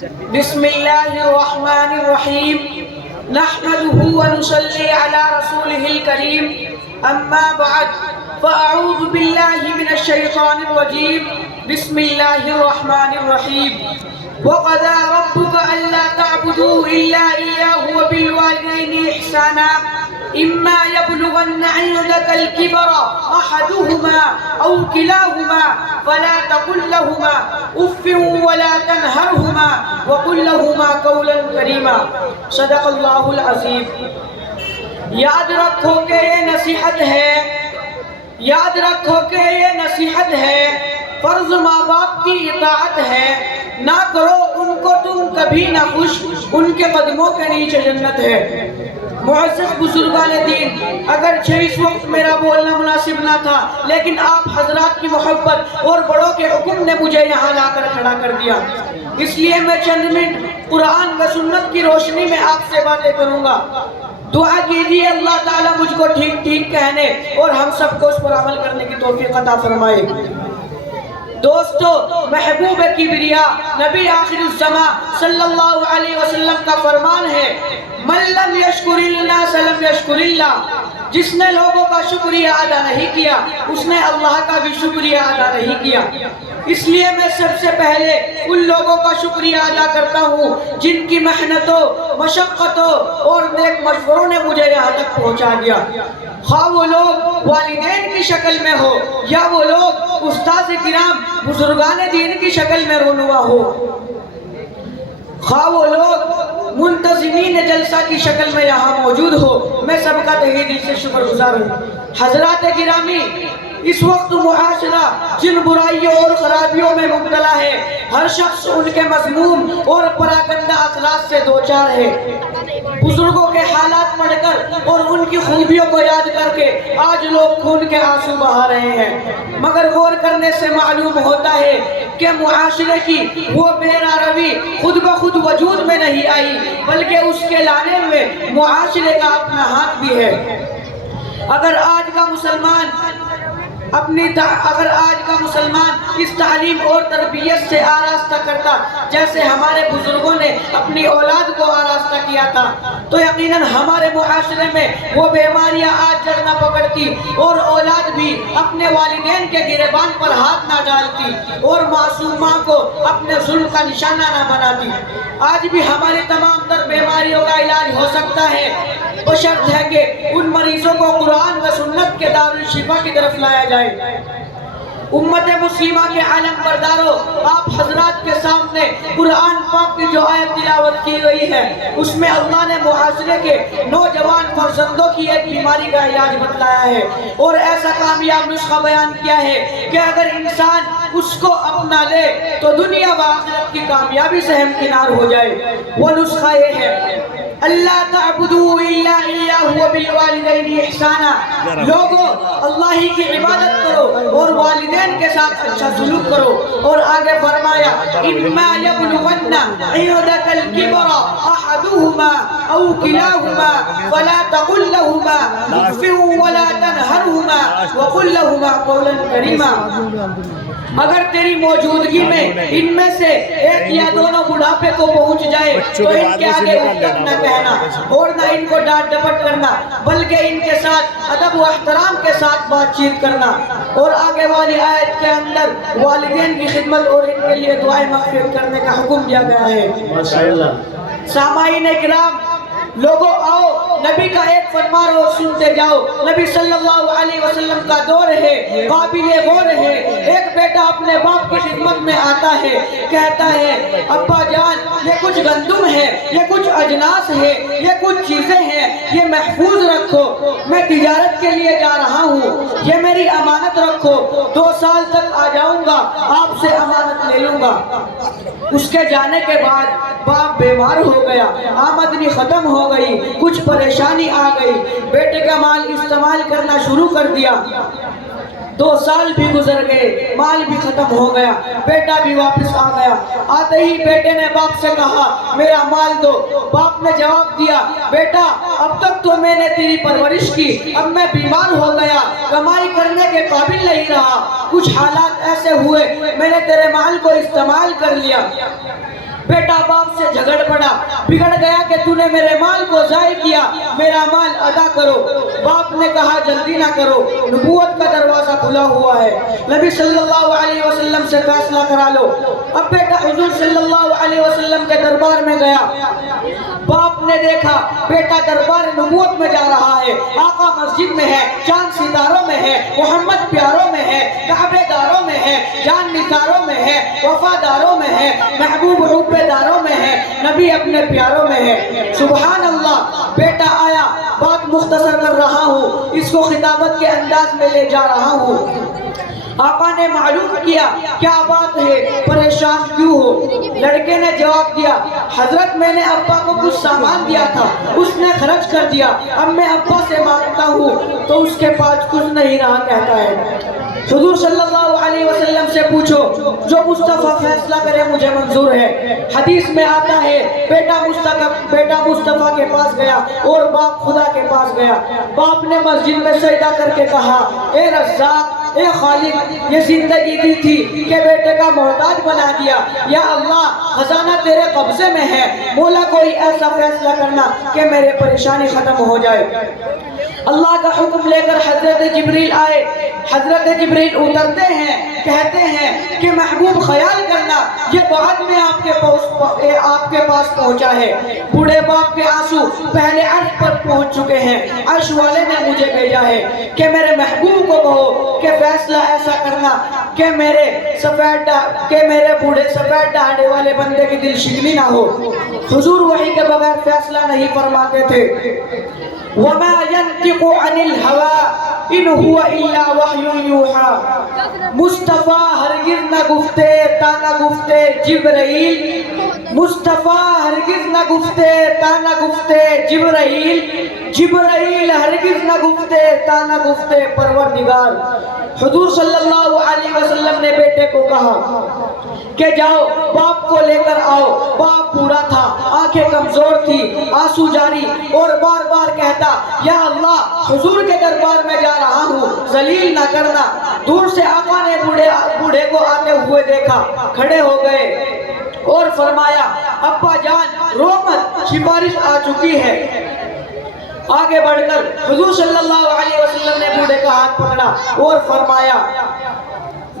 بسم اللہ الرحمن الرحیم نحمده ونصلی علی رسوله الکریم اما بعد فاعوذ باللہ من الشیطان الرجیم بسم اللہ الرحمن الرحیم وقضى ربك ألا تعبدوا إلا إياه وبالوالدين إحسانا إما يبلغن عندك الكبر أحدهما أو كلاهما فلا تقل لهما أف ولا تنهرهما وقل لهما قولا كريما صدق الله العظيم. یاد رکھو کہ یہ نصیحت ہے، یاد رکھو کہ یہ نصیحت ہے، فرض ماں باپ کی اطاعت ہے، نہ کرو ان کو تم کبھی نہ خوش، ان کے قدموں کے نیچے جنت ہے. معزز بزرگان دین، اگرچہ اس وقت میرا بولنا مناسب نہ تھا، لیکن آپ حضرات کی محبت اور بڑوں کے حکم نے مجھے یہاں لا کر کھڑا کر دیا، اس لیے میں چند منٹ قرآن و سنت کی روشنی میں آپ سے باتیں کروں گا. دعا کیجیے اللہ تعالیٰ مجھ کو ٹھیک ٹھیک کہنے اور ہم سب کو اس پر عمل کرنے کی توفیق عطا فرمائے. دوستو، محبوب کبریا نبی آخر الزمان صلی اللہ علیہ وسلم کا فرمان ہے، من لم یشکر الناس لم یشکر اللہ. جس نے لوگوں کا شکریہ ادا نہیں کیا، اس نے اللہ کا بھی شکریہ ادا نہیں کیا. اس لیے میں سب سے پہلے ان لوگوں کا شکریہ ادا کرتا ہوں جن کی محنتوں، مشقتوں اور نیک مشوروں نے مجھے یہاں تک پہنچا دیا. خواہ وہ لوگ والدین کی شکل میں ہو یا وہ لوگ استاد کرام بزرگان دین کی شکل میں رونما ہو، خواہ وہ لوگ منتظمین جلسہ کی شکل میں یہاں موجود ہو، میں سب کا تہہ دل سے شکر گزار ہوں. حضرات گرامی، اس وقت معاشرہ جن برائیوں اور خرابیوں میں مبتلا ہے، ہر شخص ان کے مذموم اور پراگندہ اخلاق سے دوچار ہے. بزرگوں کے حالات پڑھ کر اور ان کی خوبیوں کو یاد کر کے آج لوگ خون کے آنسو بہا رہے ہیں، مگر غور کرنے سے معلوم ہوتا ہے کہ معاشرے کی وہ بیرا روی خود بخود وجود میں نہیں آئی، بلکہ اس کے لانے میں معاشرے کا اپنا ہاتھ بھی ہے. اگر آج کا مسلمان اس تعلیم اور تربیت سے آراستہ کرتا جیسے ہمارے بزرگوں نے اپنی اولاد کو آراستہ کیا تھا، تو یقیناً ہمارے معاشرے میں وہ بیماریاں آج جڑ نہ پکڑتی اور اولاد بھی اپنے والدین کے گریبان پر ہاتھ نہ ڈالتی اور معصوم ماں کو اپنے ظلم کا نشانہ نہ بناتی. آج بھی ہماری تمام تر بیماریوں کا علاج ہو سکتا ہے، بشرط ہے کہ ان مریضوں کو قرآن و سنت کے دارالشفا کی طرف لایا جائے. امت مسلمہ کے عالم برداروں، آپ حضرات کے سامنے قرآن پاک کی جو آیت تلاوت کی گئی ہے، اس میں اللہ نے معاشرے کے نوجوان فرزندوں کی ایک بیماری کا علاج بتلایا ہے اور ایسا کامیاب نسخہ بیان کیا ہے کہ اگر انسان اس کو اپنا لے تو دنیا و آخرت کی کامیابی سے ہمکنار ہو جائے. وہ نسخہ یہ ہے، اللہ تعبدوا الا اياه وبالوالدين احسانا. لوگوں، اللہ ہی کی عبادت کرو اور والدین کے ساتھ اچھا سلوک کرو. اور آگے فرمایا، اما يبلغن عندك الكبر احدهما او كلاهما فلا تقل لهما اف ولا تنهرهما وقل لهما قولا كريما. اگر تیری موجودگی میں ان میں سے ایک یا دونوں بڑھاپے کو پہنچ جائے تو ان کے آگے اٹھ نہ کہنا اور نہ ان کو ڈانٹ ڈپٹ کرنا، بلکہ ان کے ساتھ ادب و احترام کے ساتھ بات چیت کرنا. اور آگے والی آیت کے اندر والدین کی خدمت اور ان کے لیے دعائیں مغفرت کرنے کا حکم دیا گیا ہے. سامعین کرام، لوگوں آؤ نبی کا ایک فرمان اور سنتے جاؤ. نبی صلی اللہ علیہ وسلم کا دور ہے، قابل غور ہے. ایک بیٹا اپنے باپ کی خدمت میں آتا ہے، کہتا ہے، ابا جان یہ کچھ گندم ہے، یہ کچھ اجناس ہے، یہ کچھ چیزیں ہیں، یہ محفوظ رکھو، میں تجارت کے لیے جا رہا ہوں، یہ میری امانت رکھو، 2 سال تک آ جاؤں گا، آپ سے امانت لے لوں گا. اس کے جانے کے بعد باپ بیمار ہو گیا، آمدنی ختم ہو گئی، کچھ پریشانی آ گئی، بیٹے کا مال استعمال کرنا شروع کر دیا. 2 سال بھی گزر گئے، مال بھی ختم ہو گیا، بیٹا بھی واپس آ گیا. آتے ہی بیٹے نے باپ سے کہا، میرا مال دو. باپ نے جواب دیا، بیٹا اب تک تو میں نے تیری پرورش کی، اب میں بیمار ہو گیا، کمائی کرنے کے قابل نہیں رہا، کچھ حالات ایسے ہوئے میں نے تیرے مال کو استعمال کر لیا. بیٹا باپ سے جھگڑ پڑا، بگڑ گیا کہ تو نے میرے مال کو ضائع کیا، میرا مال ادا کرو۔ باپ نے کہا جلدی نہ کرو، نبوت کا دروازہ کھلا ہوا ہے، نبی صلی اللہ علیہ وسلم سے فیصلہ کرا لو۔ اب بیٹا حضور صلی اللہ علیہ وسلم کے دربار میں گیا، باپ نے دیکھا بیٹا دربار نبوت میں جا رہا ہے، آقا مسجد میں ہے، چاند ستاروں میں ہے، محمد پیاروں میں ہے، کعبے داروں میں ہے، جان نثاروں میں ہے، وفاداروں میں ہے، محبوب حب داروں میں ہے، نبی اپنے پیاروں میں ہے۔ سبحان اللہ، بیٹا آیا، بات مختصر کر رہا ہوں، اس کو خطابت کے انداز میں لے جا رہا ہوں۔ آقا نے معلوم کیا کیا بات ہے، پریشان کیوں ہو؟ لڑکے نے جواب دیا، حضرت میں نے ابا کو کچھ سامان دیا تھا، اس نے خرچ کر دیا، اب میں ابا سے مانگتا ہوں تو اس کے پاس کچھ نہیں رہا کہتا ہے۔ حضور صلی اللہ علیہ وسلم سے پوچھو، جو مصطفیٰ فیصلہ کرے مجھے منظور ہے۔ حدیث میں آتا ہے بیٹا مصطفیٰ کے پاس گیا اور باپ خدا کے پاس گیا۔ باپ نے مسجد میں سجدہ کر کے کہا، اے رزاق، اے خالق، یہ زندگی دی تھی کہ بیٹے کا محتاج بنا دیا، یا اللہ خزانہ تیرے قبضے میں ہے، مولا کوئی ایسا فیصلہ کرنا کہ میرے پریشانی ختم ہو جائے۔ اللہ کا حکم لے کر حضرت جبریل آئے، حضرت جبریل اترتے ہیں، کہتے ہیں کہ محبوب خیال کرنا یہ بعد میں آپ کے پاس پہنچا ہے۔ بوڑھے باپ کے آنسو پہلے عرش پر پہنچ چکے ہیں، عرش والے نے مجھے بھیجا ہے کہ میرے محبوب کو کہو کہ فیصلہ ایسا کرنا کہ میرے بوڑھے سفید داڑھی والے بندے کی دل شکنی نہ ہو۔ حضور وحی کے بغیر فیصلہ نہیں فرماتے تھے۔ وَمَا يَنْطِقُ عَنِ الْهَوَىٰ إِنْ هُوَ إِلَّا وَحْيٌ يُوحَىٰ۔ مصطفیٰ ہرگز نہ گفتے تا نہ گفتے جبرائیل، مصطفیٰ ہرگز نہ گفتے تا نہ گفتے جبرائیل، جبرائیل ہرگز نہ گفتے تا نہ گفتے پروردگار۔ حضور صلی اللہ علیہ وسلم نے بیٹے کو کہا کہ جاؤ باپ کو لے کر آؤ۔ باپ بوڑھا تھا، آنکھیں کمزور تھی، آنسو جاری، اور بار بار کہتا، یا اللہ حضور کے دربار میں جا رہا ہوں، ذلیل نہ کرنا۔ دور سے آقا نے بوڑھے کو آتے ہوئے دیکھا، کھڑے ہو گئے اور فرمایا، ابا جان رو مت، سفارش آ چکی ہے۔ آگے بڑھ کر حضور صلی اللہ علیہ وسلم نے بوڑھے کا ہاتھ پکڑا اور فرمایا،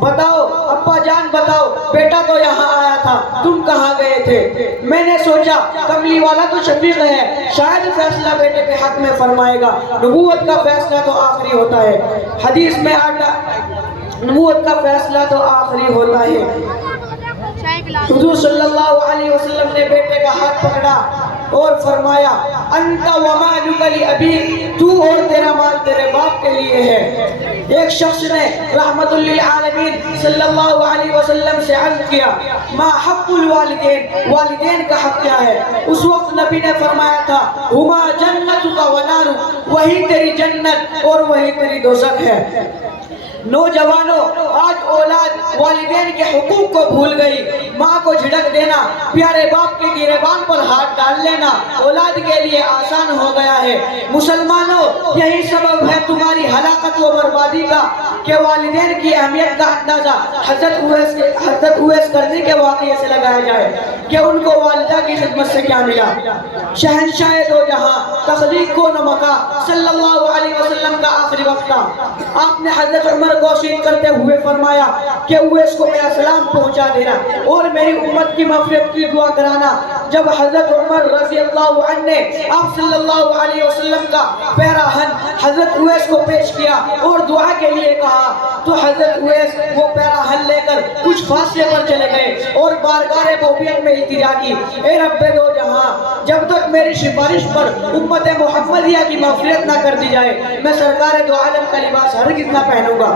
بتاؤ ابا جان بتاؤ، بیٹا تو یہاں آیا تھا، تم کہاں گئے تھے؟ میں نے سوچا کملی والا تو شفیق ہے، شاید فیصلہ بیٹے کے حق میں فرمائے گا، نبوت کا فیصلہ تو آخری ہوتا ہے۔ حدیث میں آتا نبوت کا فیصلہ تو آخری ہوتا ہے۔ حضور صلی اللہ علیہ وسلم نے بیٹے کا ہاتھ پکڑا اور فرمایا، انت ومالک لابیک، تو اور تیرا مال تیرے باپ کے لیے ہے۔ ایک شخص نے رحمت للعالمین صلی اللہ علیہ وسلم سے عرض کیا، ما حق الوالدین، والدین کا حق کیا ہے؟ اس وقت نبی نے فرمایا تھا، ہما جنتک ونارک، وہی تیری جنت اور وہی تیری دوزخ ہے۔ نوجوانوں، آج اولاد والدین کے حقوق کو بھول گئی، ماں کو جھڑک دینا، پیارے باپ کے گریبان پر ہاتھ ڈال لینا اولاد کے لیے آسان ہو گیا ہے۔ مسلمانوں، یہی سبب ہے تمہاری ہلاکت و بربادی کا کہ والدین کی اہمیت کا اندازہ حضرت اویس کرنی کے واقعے سے لگایا جائے کہ ان کو والدہ کی خدمت سے کیا ملا۔ شہنشاہ دو جہاں، تخلیق کو نمکا، صلی اللہ علیہ وسلم کا آخری وقت تھا۔ آپ نے حضرت عمر کو شہید کرتے ہوئے فرمایا کہ اویس کو میرا سلام پہنچا دینا اور میری امت کی مغفرت کی دعا کرانا۔ جب حضرت عمر رضی اللہ عنہ نے آپ صلی اللہ علیہ وسلم کا پیراہن حضرت اویس کو پیش کیا اور دعا کے لیے کہا تو حضرت اویس وہ پیراہن لے کر کچھ فاصلے پر چلے گئے اور بارگاہ ربوبیت میں التجا کی، اے رب دو جہاں، جب تک میری سفارش پر امت محمدیہ کی مغفرت نہ کر دی جائے میں سرکار دو عالم کا لباس ہرگز نہ پہنوں گا،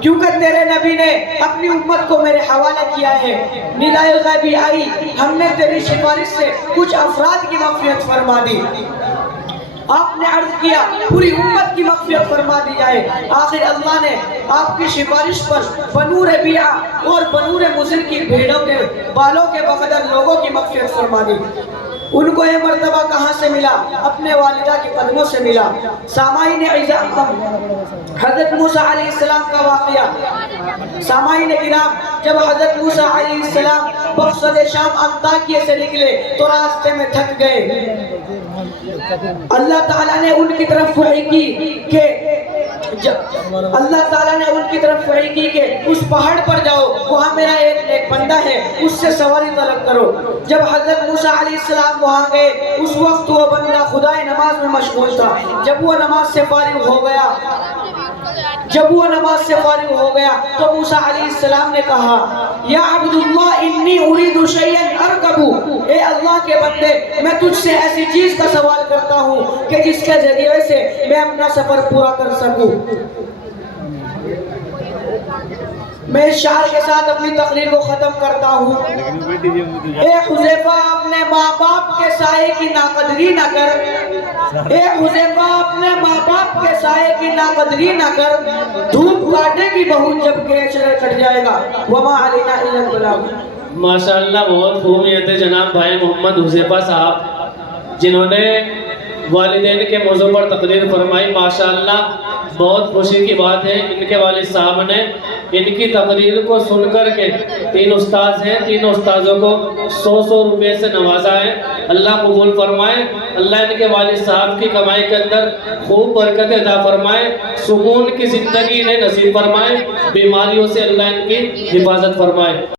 کیونکہ تیرے نبی نے اپنی امت کو میرے حوالے کیا ہے۔ ندائے غیبی آئی، ہم نے تیری سفارش سے کچھ افراد کی مغفرت فرما دی۔ آپ نے عرض کیا پوری امت کی مغفرت فرما دی جائے۔ آخر اللہ نے آپ کی سفارش پر بنو ربیعہ اور بنو مضر کی بھیڑوں کے بالوں کے بقدر لوگوں کی مغفرت فرما دی۔ ان کو یہ مرتبہ کہاں سے ملا؟ اپنے والدہ کے قدموں سے ملا۔ سامعین اعزاز، حضرت موسیٰ علیہ السلام کا واقعہ۔ سامعین کرام، جب حضرت موسیٰ علیہ السلام مقصد شام انطاکیہ سے نکلے تو راستے میں تھک گئے۔ اللہ تعالیٰ نے ان کی طرف وحی کی کہ اس پہاڑ پر جاؤ، وہاں میرا ایک بندہ ہے، اس سے سواری طلب کرو۔ جب حضرت موسیٰ علیہ السلام وہاں گئے، اس وقت وہ بندہ خدائے نماز میں مشغول تھا۔ جب وہ نماز سے فارغ ہو گیا تو موسیٰ علیہ السلام نے کہا، یا عبداللہ انی ارید شیئا ارکبو، اے اللہ کے بندے، میں تجھ سے ایسی چیز کا سوال کرتا ہوں کہ جس کے ذریعے سے میں اپنا سفر پورا کر سکوں۔ میں اس شعر کے ساتھ اپنی تقریر کو ختم کرتا ہوں۔ اے حذیفہ، اپنے ماں باپ کے سائے کی ناقدری نہ کر، اے حذیفہ، اپنے ماں باپ کے سائے کی ناقدری نہ کر، دھوپ کاٹے گی بہت جب کیچڑ کٹ جائے گا، وما علینا الا البلاغ۔ ماشاءاللہ بہت خوب یہ تھے جناب بھائی محمد حذیفہ صاحب، جنہوں نے والدین کے موضوع پر تقریر فرمائی۔ ماشاءاللہ بہت خوشی کی بات ہے، ان کے والد صاحب نے ان کی تقریر کو سن کر کے 3 استاذ ہیں، 3 استاذوں کو 100 روپے سے نوازا ہے۔ اللہ قبول فرمائے، اللہ ان کے والد صاحب کی کمائی کے اندر خوب برکت عطا فرمائے، سکون کی زندگی انہیں نصیب فرمائے، بیماریوں سے اللہ ان کی حفاظت فرمائے۔